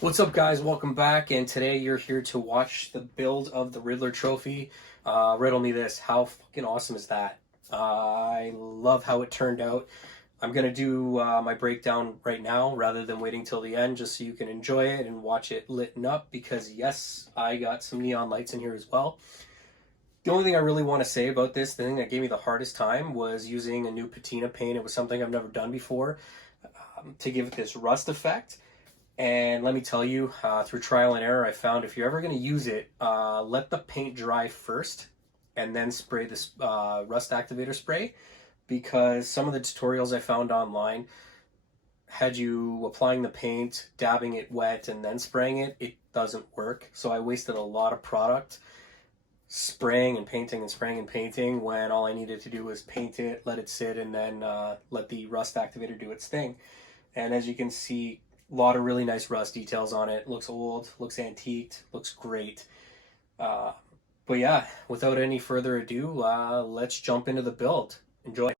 What's up, guys? Welcome back, and today you're here to watch the build of the Riddler Trophy. Riddle me this: how fucking awesome is that? I love how it turned out. I'm gonna do my breakdown right now rather than waiting till the end, just so you can enjoy it and watch it lit up. Because yes, I got some neon lights in here as well. The only thing I really want to say about this, the thing that gave me the hardest time, was using a new patina paint. It was something I've never done before to give it this rust effect. And let me tell you, through trial and error, I found if you're ever going to use it, let the paint dry first and then spray this rust activator spray, because some of the tutorials I found online had you applying the paint, dabbing it wet, and then spraying it. It doesn't work. So I wasted a lot of product spraying and painting and spraying and painting when all I needed to do was paint it, let it sit, and then let the rust activator do its thing. And as you can see, a lot of really nice rust details on it. Looks old, looks antiqued, looks great. But yeah, without any further ado, let's jump into the build. Enjoy.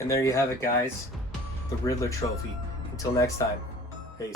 And there you have it, guys. The Riddler Trophy. Until next time.